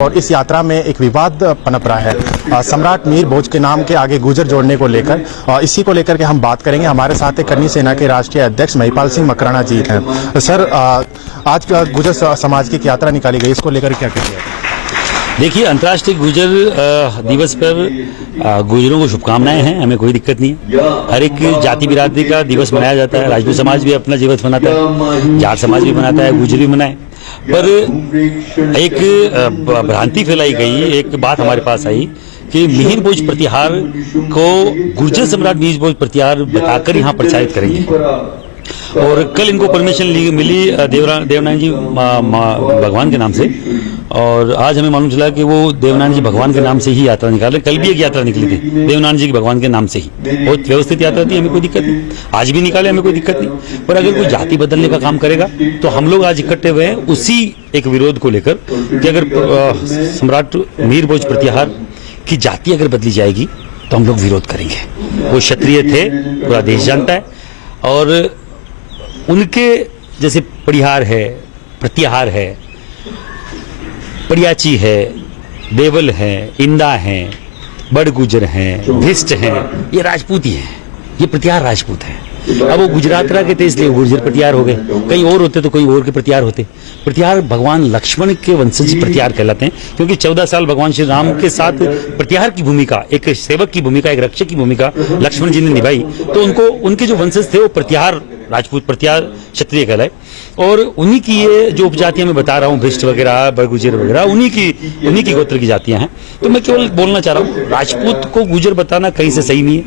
और इस यात्रा में एक विवाद पनप रहा है सम्राट मीर भोज के नाम के आगे गुजर जोड़ने को लेकर। इसी को लेकर के हम बात करेंगे। हमारे साथ एक कन्नी सेना के राष्ट्रीय अध्यक्ष महिपाल सिंह मकराना जी हैं। सर, आज गुजर समाज की यात्रा निकाली गई, इसको लेकर क्या कहिए? देखिए, अंतर्राष्ट्रीय गुजर दिवस पर गुजरों को शुभकामनाएं हैं। हमें कोई दिक्कत नहीं है। हर एक जाति बिरादरी का दिवस मनाया जाता है। राजपूत समाज भी अपना दिवस मनाता है, जाट समाज भी मनाता है, गुजर भी मनाए। पर एक भ्रांति फैलाई गई, एक बात हमारे पास आई कि मिहिर भोज प्रतिहार को गुर्जर सम्राट मिहिर भोज प्रतिहार बताकर यहाँ प्रचारित करेंगे। और कल इनको परमिशन मिली देवनारायण जी भगवान के नाम से, और आज हमें मालूम चला कि वो देवनारायण जी भगवान के नाम से ही यात्रा निकाल रहे। कल भी एक यात्रा निकली थी देवनारायण जी भगवान के नाम से ही, बहुत व्यवस्थित यात्रा थी, हमें कोई दिक्कत नहीं। आज भी निकाले, हमें कोई दिक्कत नहीं। पर अगर कोई जाति बदलने का काम करेगा तो हम लोग आज इकट्ठे हुए हैं उसी एक विरोध को लेकर कि अगर सम्राट मिहिर भोज प्रतिहार की जाति अगर बदली जाएगी तो हम लोग विरोध करेंगे। वो क्षत्रिय थे, पूरा देश जानता है। और उनके जैसे परिहार है, प्रतिहार है, परियाची है, देवल है, इंदा है, बड़ गुजर हैं, भिष्ट हैं, ये राजपूत ही हैं। ये प्रतिहार राजपूत हैं। अब वो गुजरात रहा के थे इसलिए गुर्जर प्रतिहार हो गए। कहीं और होते तो कोई और के प्रतिहार होते। प्रतिहार भगवान लक्ष्मण के वंशज प्रतिहार कहलाते हैं, क्योंकि 14 साल भगवान श्री राम के साथ प्रतिहार की भूमिका, एक सेवक की भूमिका, एक रक्षक की भूमिका लक्ष्मण जी ने निभाई। तो उनको, उनके जो वंशज थे वो प्रतिहार राजपूत, प्रतिहार क्षत्रिय कहलाए। और उन्हीं की ये जो उपजातियां मैं बता रहा हूँ, भ्रष्ट वगैरह, बड़गुजर वगैरह, उन्हीं की गोत्र की जातियां हैं। तो मैं केवल बोलना चाह रहा हूँ, राजपूत को गुजर बताना कहीं से सही नहीं है।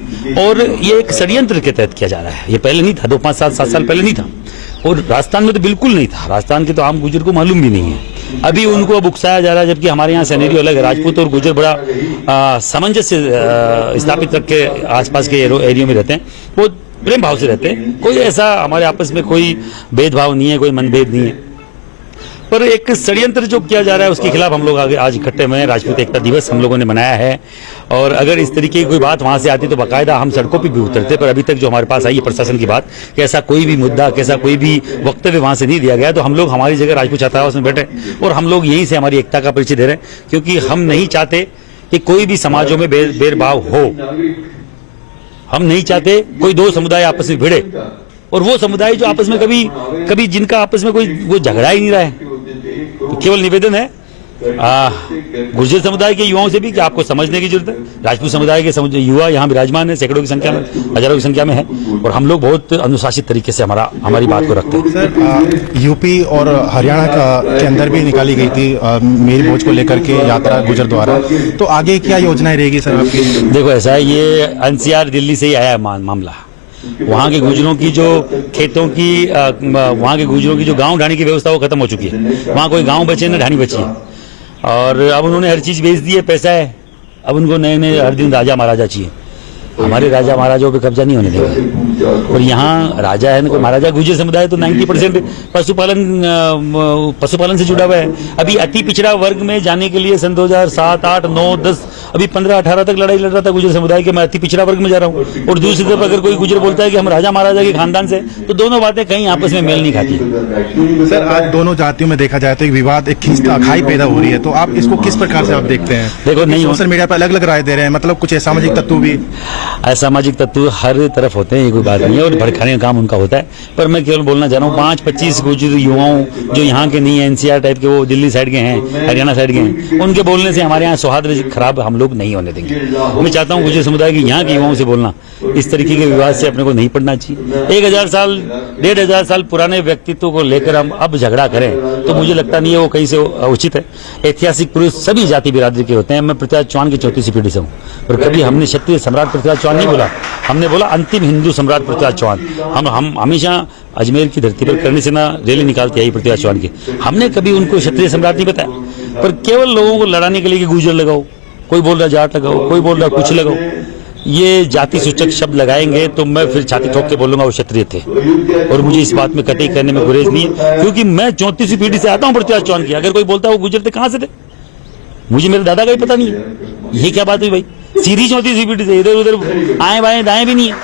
और ये एक षड्यंत्र के तहत किया जा रहा है। ये पहले नहीं था, 2, 5, 7 साल पहले नहीं था। और राजस्थान में तो बिल्कुल नहीं था। राजस्थान के तो आम गुजर को मालूम भी नहीं है। अभी उनको अब उकसाया जा रहा है, जबकि हमारे यहाँ सिनेरियो अलग है। राजपूत और गुजर बड़ा सामंजस्य स्थापित रख के आसपास के एरियो में रहते हैं, वो प्रेम भाव से रहते हैं। कोई ऐसा हमारे आपस में कोई भेदभाव नहीं है, कोई मनभेद नहीं है। पर एक षड्यंत्र जो किया जा रहा है उसके खिलाफ हम लोग आज इकट्ठे हुए हैं। राजपूत एकता दिवस हम लोगों ने मनाया है। और अगर इस तरीके की कोई बात वहां से आती तो बाकायदा हम सड़कों पर भी उतरते। पर अभी तक जो हमारे पास आई है प्रशासन की बात कि ऐसा कोई भी मुद्दा, कैसा कोई भी वक्तव्य वहां से नहीं दिया गया, तो हम लोग हमारी जगह राजपूत छात्रावास में बैठे और हम लोग यहीं से हमारी एकता का परिचय दे रहे हैं। क्योंकि हम नहीं चाहते कि कोई भी समाजों में भेदभाव हो। हम नहीं चाहते कोई दो समुदाय आपस में भिड़े, और वो समुदाय जो आपस में कभी जिनका आपस में कोई वो झगड़ा ही नहीं रहा है। तो केवल निवेदन है गुर्जर समुदाय के युवाओं से भी कि आपको समझने की जरूरत है। राजपूत समुदाय के युवा यहाँ विराजमान है, सैकड़ों की संख्या में, हजारों की संख्या में है। और हम लोग बहुत अनुशासित तरीके से हमारी बात को रखते हैं। सर, यूपी और हरियाणा के अंदर भी निकाली गई थी मिहिर भोज को लेकर के यात्रा गुजर द्वारा, तो आगे क्या योजनाएं रहेगी सर आपकी? देखो, ऐसा है, ये NCR दिल्ली से ही आया मामला। वहाँ के गुजरों की जो खेतों की, वहाँ के गुजरों की जो गांव ढाणी की व्यवस्था वो खत्म हो चुकी है। वहाँ कोई गांव बचे न ढाणी बची है। और अब उन्होंने हर चीज बेच दी है, पैसा है। अब उनको नए नए हर दिन राजा महाराजा चाहिए। हमारे राजा महाराजाओं पे कब्जा नहीं होने देंगे। और यहाँ राजा है ना कोई महाराजा। गुर्जर समुदाय तो 90% पशुपालन से जुड़ा हुआ है। अभी अति पिछड़ा वर्ग में जाने के लिए सन 2007, 8, 9, 10, अभी 15, 18 तक लड़ाई लड़ रहा था गुर्जर समुदाय के। मैं अति पिछड़ा वर्ग में जा रहा हूँ। और दूसरी तरफ अगर कोई गुर्जर बोलता है कि हम राजा महाराजा के खानदान से, तो दोनों बातें कहीं आपस में मेल नहीं खाती। सर, आज दोनों जातियों में देखा जाए तो एक विवाद, एक खाई पैदा हो रही है, तो आप इसको किस प्रकार से आप देखते हैं? देखो, नहीं, सोशल मीडिया पर अलग अलग राय दे रहे हैं, मतलब कुछ असामाजिक तत्व भी। असामाजिक तत्व हर तरफ होते हैं, ये कोई बात नहीं है। और भड़काने का काम उनका होता है। पर मैं केवल बोलना चाह रहा हूँ, 5-25 गुर्जर युवाओं जो यहाँ के नहीं है, NCR टाइप के, वो दिल्ली साइड के हैं, हरियाणा साइड के हैं, उनके बोलने से हमारे यहाँ सौहार्द खराब हम लोग नहीं होने देंगे। मैं चाहता हूँ गुर्जर समुदाय के यहाँ के युवाओं से बोलना, इस तरीके के विवाद से अपने को नहीं पड़ना चाहिए। 1000 साल, 1500 साल पुराने व्यक्तित्व को लेकर हम अब झगड़ा करें तो मुझे लगता नहीं है वो कहीं से उचित है। ऐतिहासिक पुरुष सभी जाति बिरादरी के होते हैं। मैं पृथ्वीराज चौहान की 34वीं पीढ़ी से हूँ, और कभी हमने क्षत्रिय सम्राट पृथ्वीराज चौहान नहीं बोला, हमने बोला अंतिम हिंदू सम्राट पृथ्वीराज चौहान। हम हमेशा अजमेर की धरती पर करनी सेना रैली निकालती आई पृथ्वीराज चौहान की। हमने कभी उनको क्षत्रिय सम्राट नहीं बताया। पर केवल लोगों को लड़ाने के लिए कि गुर्जर लगाओ, कोई बोल रहा जाट लगाओ, कोई बोल रहा कुछ लगाओ, ये जाति सूचक शब्द लगाएंगे तो मैं फिर छाती ठोक के बोलूंगा वो क्षत्रिय थे। और मुझे इस बात में कतई करने में गुरेज नहीं है, क्योंकि मैं 34वीं पीढ़ी से आता हूँ पृथ्वीराज चौहान की। अगर कोई बोलता है वो गुजर थे, कहाँ से थे? मुझे मेरे दादा का ही पता नहीं है। ये क्या बात हुई भाई? सीधी 34वीं पीढ़ी से, इधर उधर आए बाएं दाएं भी नहीं है।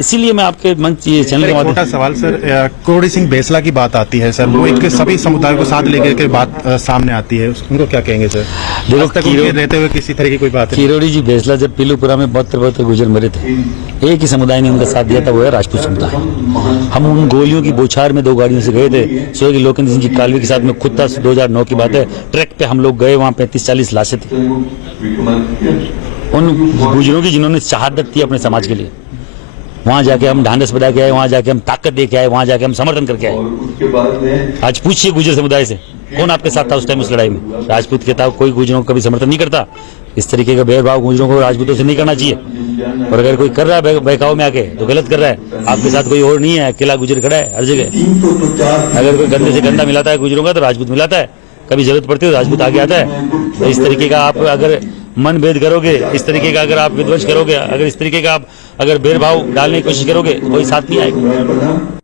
इसीलिए मैं आपके मंच ये चैनल के एक माध्यम छोटा सवाल सर, कोड़ी सिंह बेसला की बात आती है सर, वो एक सभी समुदायों को साथ लेकर के बात सामने आती है, उनको क्या कहेंगे सर? देखो, आज तक उनके रहते हुए किसी तरह की कोई बात नहीं। किरोड़ी जी बेसला जब पीलूपुरा में 72 गुजर मरे थे, एक ही समुदाय ने उनका साथ दिया था, वो है राजपूत समुदाय। हम उन गोलियों की बौछार में 2 गाड़ियों से गए थे, स्वर्गीय लोकेंद्र सिंह जी कालवी के साथ में खुद था। 2009 की बात है, ट्रैक पे हम लोग गए, वहां 35-40 लाशें थी उन गुजरों की जिन्होंने शहादत दी अपने समाज के लिए। वहां जाके हम ढांढस बजा के आए, वहां जाके हम ताकत दे के आए, वहां जाके हम समर्थन करके आए। आज पूछिए गुजर समुदाय से, कौन आपके साथ था उस टाइम उस लड़ाई में? राजपूत के था, कोई गुजरों का कभी समर्थन नहीं करता। इस तरीके का भेदभाव गुजरों को राजपूतों से नहीं करना चाहिए, और अगर कोई कर रहा है बहकाव में आके तो गलत कर रहा है। आपके साथ कोई और नहीं है, अकेला गुजर खड़ा है हर जगह। अगर कोई गंदे से गंदा मिलाता है गुजरों का तो राजपूत मिलाता है, कभी जरूरत पड़ती है तो राजपूत आगे आता है। तो इस तरीके का आप अगर मन भेद करोगे, इस तरीके का अगर आप विध्वंस करोगे, अगर इस तरीके का आप अगर भेदभाव डालने की कोशिश करोगे, कोई साथ नहीं आएगा।